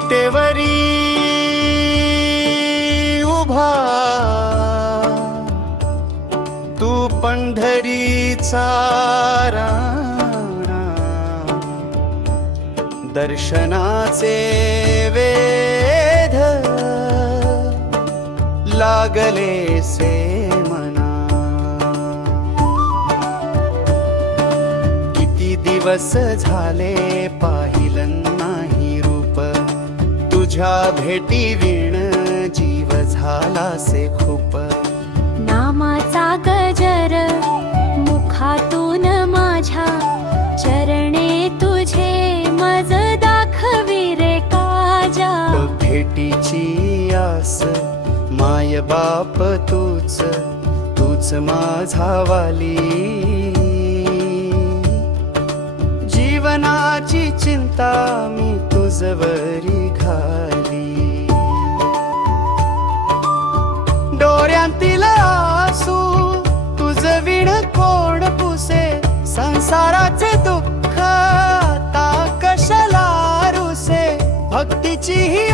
विटेवरी उभा तू पंढरीचा राणा, दर्शनाचे वेध लागले से मना. किती दिवस झाले पाहिलं नाही रूप, तुझ्या भेटी विण जीव झाला से खूप. नामाचा गजर मुखातून माझ्या, चरणे तुझे मज दाखवी रे काजा. भेटीची आस माय बाप तूच, तूच माझा वाली. जीवनाची चिंता मी तुझवरी घाली. डोळ्यांतील आसू तुझ विण कोण पुसे, संसाराचे दुःख आता कशाला रुसे. भक्तीची ही